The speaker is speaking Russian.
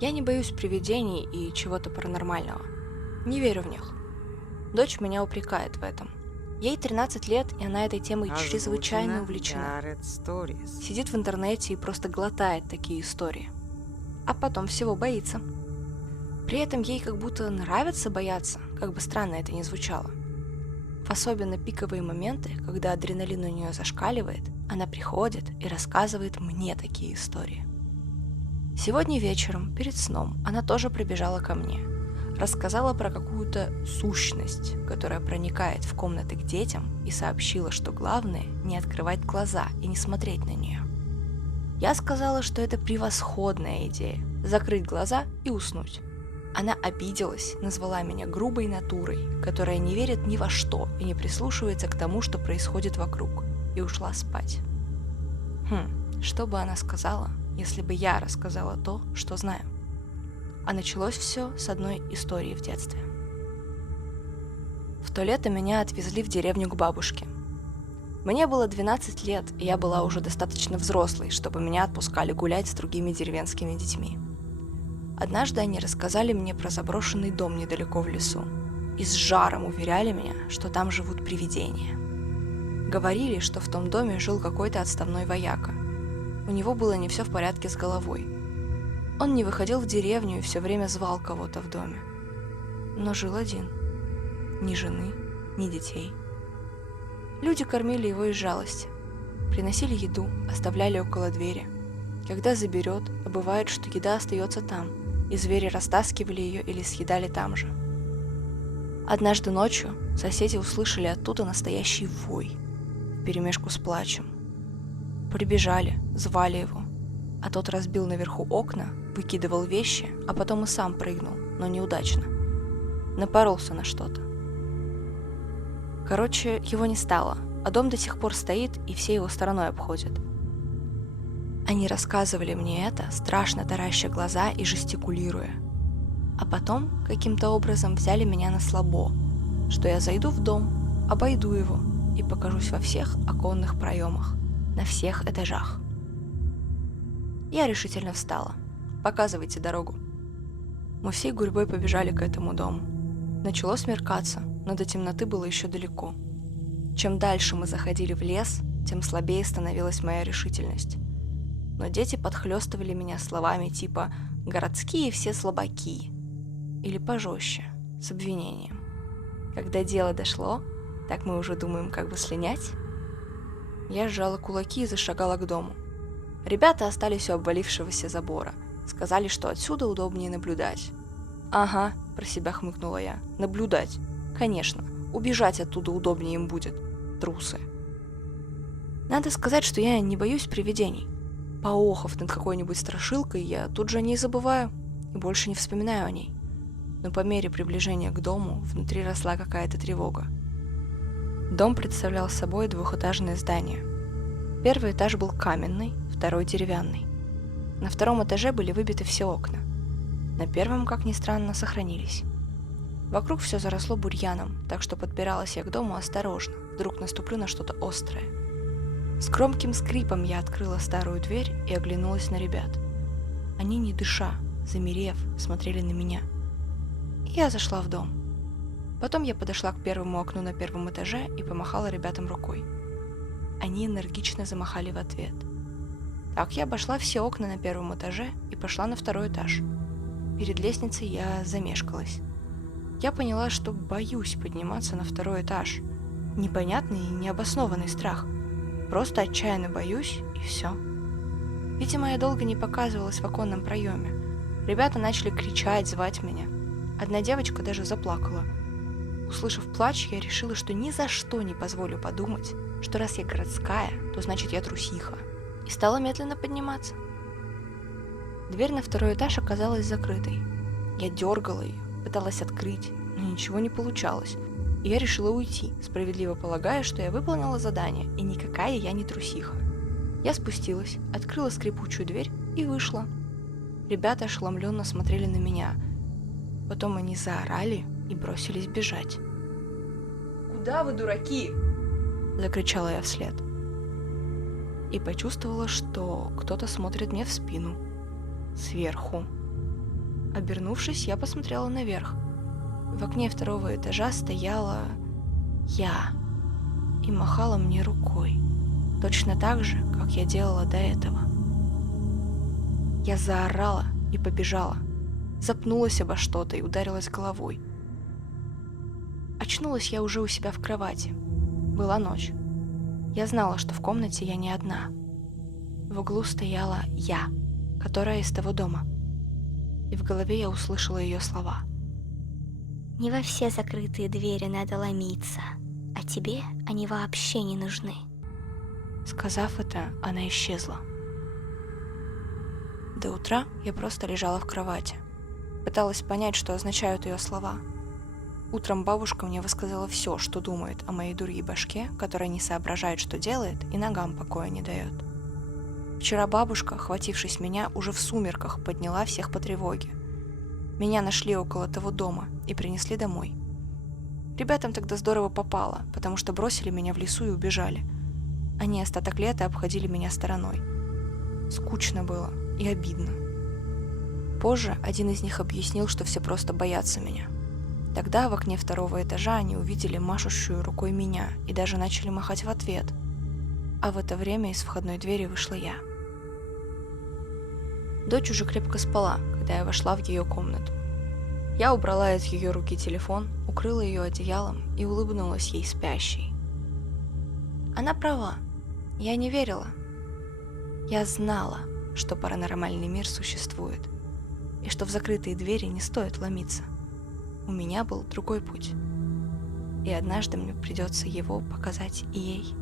Я не боюсь привидений и чего-то паранормального. Не верю в них. Дочь меня упрекает в этом. Ей 13 лет, и она этой темой чрезвычайно Озвучено увлечена. Garrett Stories. Сидит в интернете и просто глотает такие истории. А потом всего боится. При этом ей как будто нравится бояться, как бы странно это ни звучало. В особенно пиковые моменты, когда адреналин у нее зашкаливает, она приходит и рассказывает мне такие истории. Сегодня вечером, перед сном, она тоже прибежала ко мне. Рассказала про какую-то сущность, которая проникает в комнаты к детям, и сообщила, что главное не открывать глаза и не смотреть на нее. Я сказала, что это превосходная идея – закрыть глаза и уснуть. Она обиделась, назвала меня грубой натурой, которая не верит ни во что и не прислушивается к тому, что происходит вокруг, и ушла спать. Что бы она сказала, если бы я рассказала то, что знаю? А началось все с одной истории в детстве. В то лето меня отвезли в деревню к бабушке. Мне было 12 лет, и я была уже достаточно взрослой, чтобы меня отпускали гулять с другими деревенскими детьми. Однажды они рассказали мне про заброшенный дом недалеко в лесу и с жаром уверяли меня, что там живут привидения. Говорили, что в том доме жил какой-то отставной вояка. У него было не все в порядке с головой. Он не выходил в деревню и все время звал кого-то в доме. Но жил один. Ни жены, ни детей. Люди кормили его из жалости. Приносили еду, оставляли около двери. Когда заберет, а бывает, что еда остается там, и звери растаскивали ее или съедали там же. Однажды ночью соседи услышали оттуда настоящий вой, вперемешку с плачем. Прибежали, звали его, а тот разбил наверху окна, выкидывал вещи, а потом и сам прыгнул, но неудачно. Напоролся на что-то. Короче, его не стало, а дом до сих пор стоит, и все его стороной обходят. Они рассказывали мне это, страшно тараща глаза и жестикулируя. А потом каким-то образом взяли меня на слабо, что я зайду в дом, обойду его и покажусь во всех оконных проемах, на всех этажах. Я решительно встала. Показывайте дорогу. Мы всей гурьбой побежали к этому дому. Начало смеркаться, но до темноты было еще далеко. Чем дальше мы заходили в лес, тем слабее становилась моя решительность. Но дети подхлестывали меня словами типа «городские все слабаки» или пожестче, с обвинением. Когда дело дошло, так мы уже думаем, как бы слинять. Я сжала кулаки и зашагала к дому. Ребята остались у обвалившегося забора. Сказали, что отсюда удобнее наблюдать. «Ага», — про себя хмыкнула я, — «наблюдать. Конечно, убежать оттуда удобнее им будет. Трусы». Надо сказать, что я не боюсь привидений. Поохав над какой-нибудь страшилкой, я тут же о ней забываю и больше не вспоминаю о ней. Но по мере приближения к дому внутри росла какая-то тревога. Дом представлял собой двухэтажное здание. Первый этаж был каменный, второй деревянный. На втором этаже были выбиты все окна. На первом, как ни странно, сохранились. Вокруг все заросло бурьяном, так что подбиралась я к дому осторожно, вдруг наступлю на что-то острое. С громким скрипом я открыла старую дверь и оглянулась на ребят. Они, не дыша, замерев, смотрели на меня. И я зашла в дом. Потом я подошла к первому окну на первом этаже и помахала ребятам рукой. Они энергично замахали в ответ. Так я обошла все окна на первом этаже и пошла на второй этаж. Перед лестницей я замешкалась. Я поняла, что боюсь подниматься на второй этаж. Непонятный и необоснованный страх. Просто отчаянно боюсь, и все. Видимо, я долго не показывалась в оконном проеме. Ребята начали кричать, звать меня. Одна девочка даже заплакала. Услышав плач, я решила, что ни за что не позволю подумать, что раз я городская, то значит я трусиха. И стала медленно подниматься. Дверь на второй этаж оказалась закрытой. Я дергала ее, пыталась открыть, но ничего не получалось. И я решила уйти, справедливо полагая, что я выполнила задание, и никакая я не трусиха. Я спустилась, открыла скрипучую дверь и вышла. Ребята ошеломленно смотрели на меня. Потом они заорали и бросились бежать. «Куда вы, дураки?» – закричала я вслед. И почувствовала, что кто-то смотрит мне в спину. Сверху. Обернувшись, я посмотрела наверх. В окне второго этажа стояла я и махала мне рукой, точно так же, как я делала до этого. Я заорала и побежала, запнулась обо что-то и ударилась головой. Очнулась я уже у себя в кровати. Была ночь. Я знала, что в комнате я не одна. В углу стояла я, которая из того дома. И в голове я услышала ее слова. Не во все закрытые двери надо ломиться, а тебе они вообще не нужны. Сказав это, она исчезла. До утра я просто лежала в кровати. Пыталась понять, что означают ее слова. Утром бабушка мне высказала все, что думает о моей дурьей башке, которая не соображает, что делает, и ногам покоя не дает. Вчера бабушка, хватившись меня, уже в сумерках подняла всех по тревоге. Меня нашли около того дома и принесли домой. Ребятам тогда здорово попало, потому что бросили меня в лесу и убежали. Они остаток лета обходили меня стороной. Скучно было и обидно. Позже один из них объяснил, что все просто боятся меня. Тогда в окне второго этажа они увидели машущую рукой меня и даже начали махать в ответ. А в это время из входной двери вышла я. Дочь уже крепко спала, когда я вошла в ее комнату. Я убрала из ее руки телефон, укрыла ее одеялом и улыбнулась ей спящей. Она права. Я не верила. Я знала, что паранормальный мир существует, и что в закрытые двери не стоит ломиться. У меня был другой путь, и однажды мне придется его показать и ей.